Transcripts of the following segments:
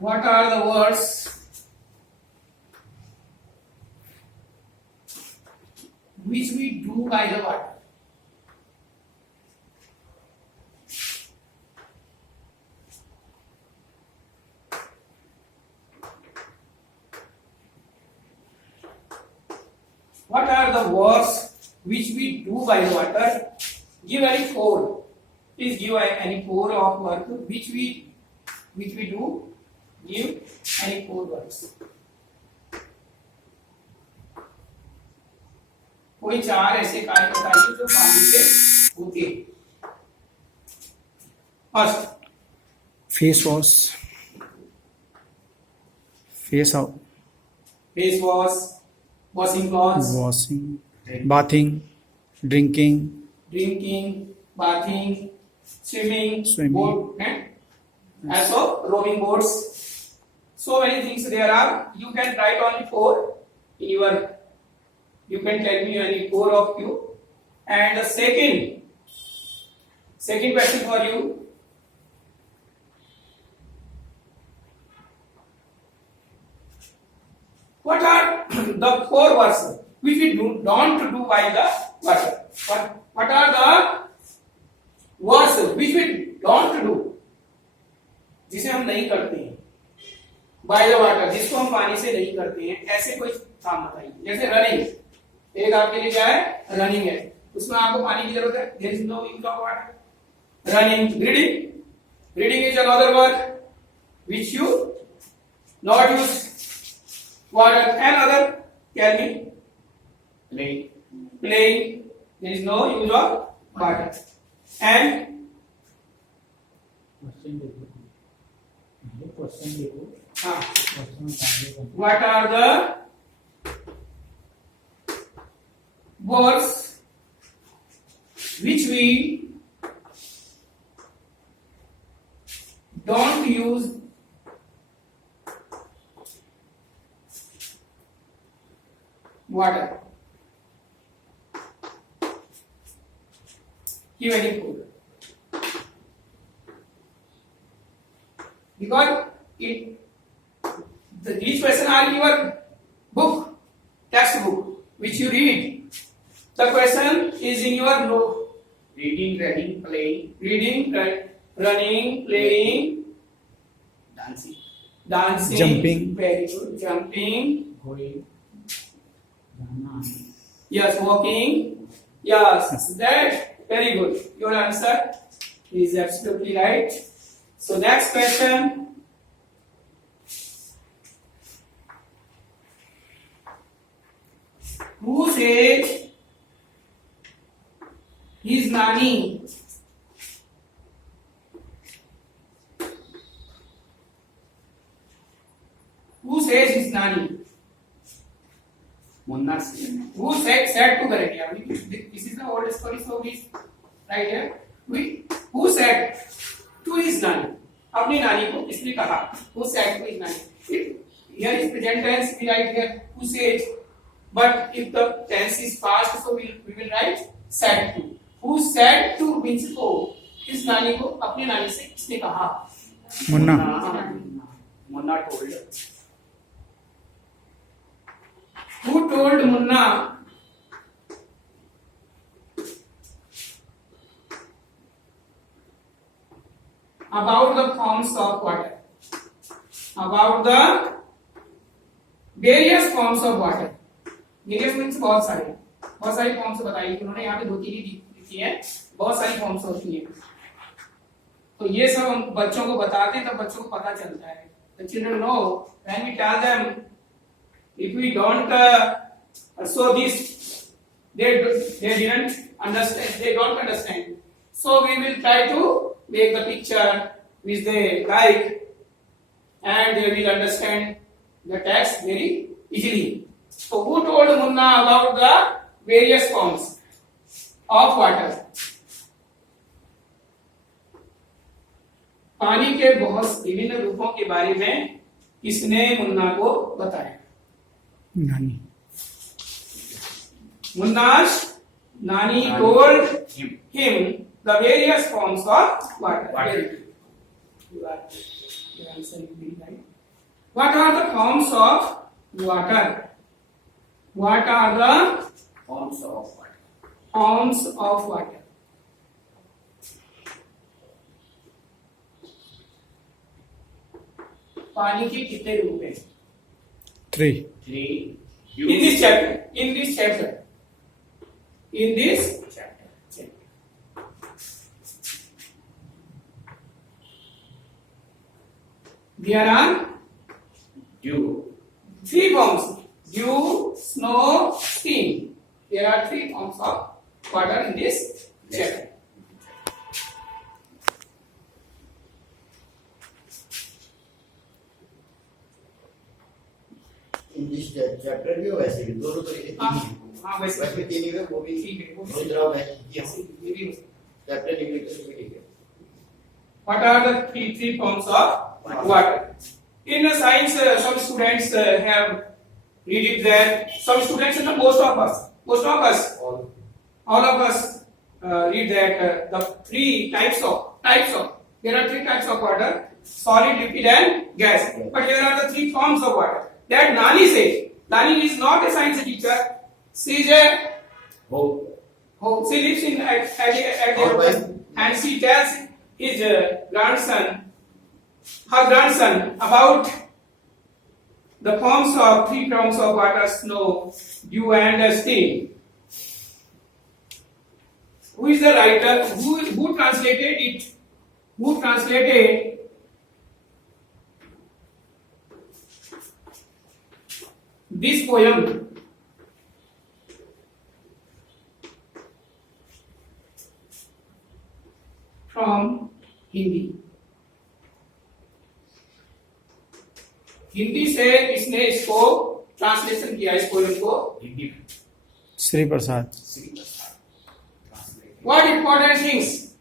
What are the words which we do by the water? What are the words which we do by the water? Give any four. Please give any four of work which we do. Give any four words. कोई चार ऐसे कार्य बताइए जो पानी से होते हैं. First, face wash, face out, face wash, washing clothes, washing, bathing, drinking, drinking, bathing, swimming, Swimming. boat, and also rowing boats. So many things there are. You can write only four in your. You can tell me any four of you. And the second question for you. What are the four words which we don't do by the water? What are the words which we don't do? जिसे हम नहीं करते हैं by the water, जिसको हम पानी से नहीं करते हैं, ऐसे कोई काम बताइए. जैसे रनिंग, एक आपके लिए क्या है? रनिंग है, उसमें आपको पानी की जरूरत है. There is no use of water. Running. Reading is another word which you not use water. And other, tell me. Playing, there is no use of water. And what are the words which we don't use water? Give any food. Because these questions are in your book, textbook, which you read. The question is in your note. Reading, running, playing, Running, playing, dancing, Jumping. very good, jumping, going, yes, walking, yes, that, very good. Your answer is absolutely right. So next question. Who says his nani Munna, who said to correct? This is the old story, so we right here. Who said to his nani? अपनी नानी को किसने कहा? Who said to his nani? Here is present tense, we write here who says. But if the tense is past, so we will write said to. Who said to means को किस नानी को अपनी नानी से किसने कहा? Munna, Munna told. Who told Munna about the forms of water? About the various forms of water. Various means बहुत सारी फॉर्म्स बताई उन्होंने. यहाँ पे दो तीन ही लिखी है, बहुत सारी फॉर्म्स होती हैं. तो ये सब हम बच्चों को बताते हैं, तब बच्चों को पता चलता है. The children know when we tell them. If we don't show this, they didn't understand. They don't understand. So we will try to make the picture which they like, and they will understand the text very easily. So who told Munna about the various forms of water? पानी के बहुत विभिन्न रूपों के बारे में किसने मुन्ना को बताया? नानी. Munna's nani told him the various forms of water. Water. You are answering very right. What are the forms of water? What are the Forms of water. forms of water? पानी के कितने रूप हैं? 3. 3. In this chapter. In this chapter. In this chapter. There are Dew. 3 forms: dew, snow, steam. There are 3 forms of water in this chapter. English chapter भी हो वैसे भी दोनों तरीके हाँ की हाँ वैसे वैसे तीन ही है वो भी ठीक है, वो भी रुद्रा में ये ये भी हो सकता है। चैप्टर इंग्लिश में ठीक है What are the three forms of water? In science, some students have read it that some students and most of us, all of us read that the there are 3 types of water: solid, liquid, and gas. But here are the 3 forms of water. That Nani says. Nani is not a science teacher. She is a she lives in at their home, and she tells his her grandson about the forms of 3 forms of water: snow, dew, and steam. Who is the writer? Who translated it? Who translated this poem? From Hindi. Hindi से इसने इसको translation किया, इस poem को. Hindi Shri Prasad. What important things?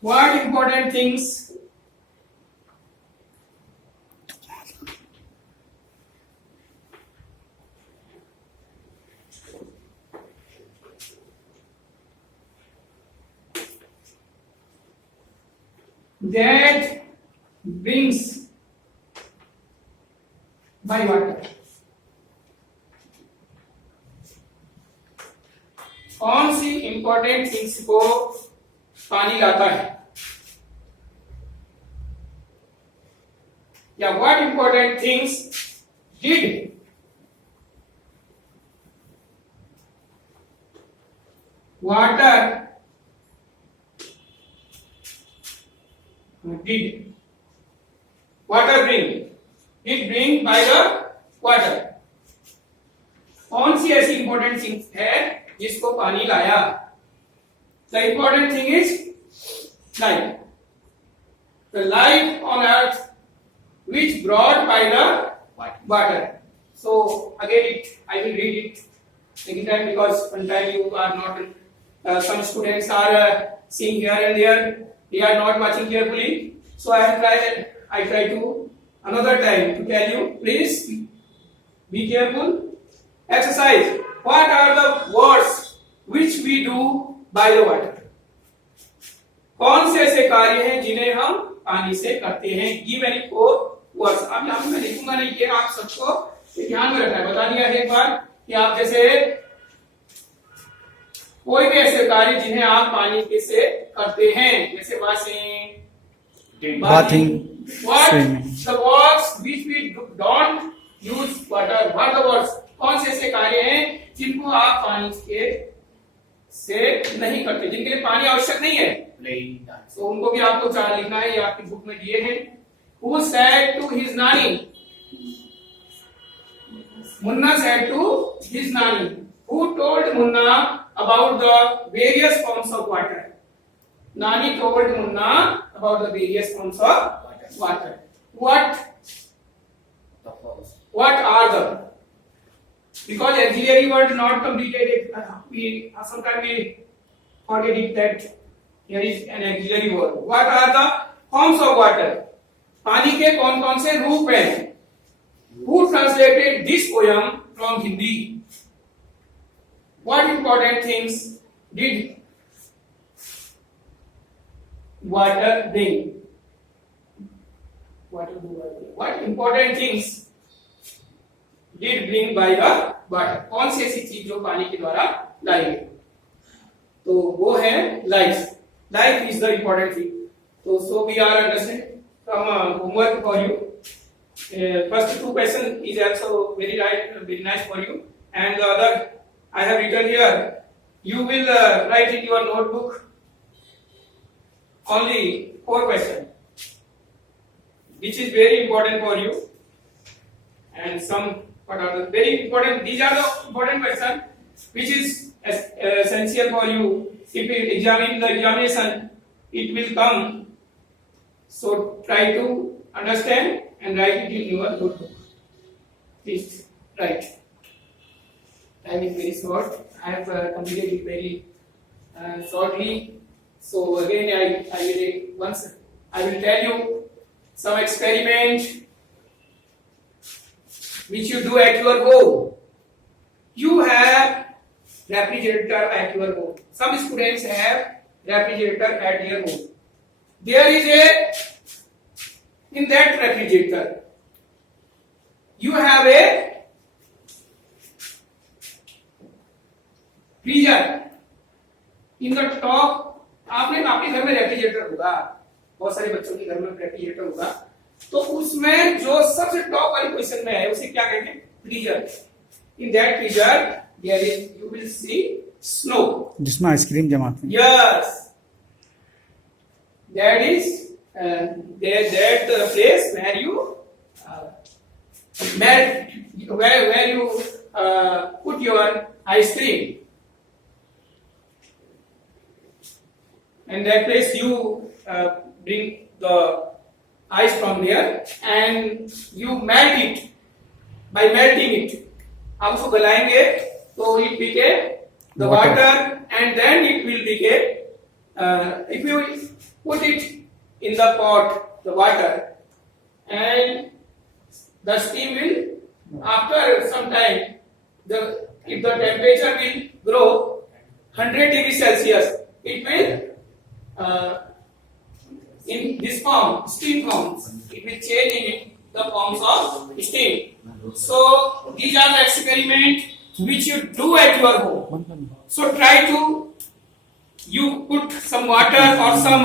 What important things? That brings by water. कौन सी important things को पानी लाता है, या what important things did water bring by the water? कौन सी ऐसी इंपॉर्टेंट थिंग्स है जिसको पानी लाया? The important thing is life. The life on earth which brought by the water. So again I will read it second time, because one time you are not some students are seeing here and there, they are not watching carefully. So I try to another time to tell you, please be careful. Exercise. What are the words which we do by the water? कौन से ऐसे कार्य हैं जिन्हें हम पानी से करते हैं? Give any 4 words. अब यहाँ पे मैं लिखूंगा नहीं, कि आप सबको ध्यान में रखना है. बता दिया है एक बार कि आप जैसे कोई भी ऐसे कार्य जिन्हें आप पानी के से करते हैं, जैसे washing, Bathing, what swimming. the words which we don't use water? What the words? कौन से ऐसे कार्य हैं जिनको आप पानी के से नहीं करते, जिनके लिए पानी आवश्यक नहीं है? तो उनको भी आपको 4 लिखना है, ये आपकी बुक में दिए हैं. Who said to his nani? Munna said to his nani. Who told Munna about the various forms of water? Nani told Munna about the various forms of water. What are the? Because auxiliary word not completed, we sometimes we forget it that here is an auxiliary word. What are the forms of water? पानी के कौन कौन से रूप हैं? Who translated this poem from Hindi? What important things did water bring? what important things did bring by the water? कौन सी ऐसी चीज जो पानी के द्वारा लाई गई? तो वो है life. Life is the important thing. So we are understand from homework for you. First two question is also very right, very nice for you, and the other I have written here. You will write in your notebook only 4 questions, which is very important for you, and some what are the very important. These are the important questions which is essential for you. If you examine the examination, it will come. So try to understand and write it in your notebook. Please write. Time is very short. I have completed it very shortly. So again, I will tell you some experiment which you do at your home. You have refrigerator at your home. Some students have refrigerator at their home. There is in that refrigerator, you have a freezer. In the top, आपके घर में refrigerator होगा, बहुत सारे बच्चों के घर में रेफ्रिजरेटर होगा, तो उसमें जो सबसे टॉप वाली पोजीशन में है उसे क्या कहते हैं? Freezer. In that freezer, there is you will see snow. जिसमें आइसक्रीम जमाते हैं. Yes, that is that the place where you where you put your ice cream. And that place you bring the ice from there and you melt it. By melting it, आप उसको गलाएंगे तो it became the water and then it will become if you put it in the pot, the water, and the steam will after some time if the temperature will grow 100 degrees Celsius, it will in this form, steam form, it will change in the forms of steam. So these are the experiments which you do at your home. So try to you put some water or some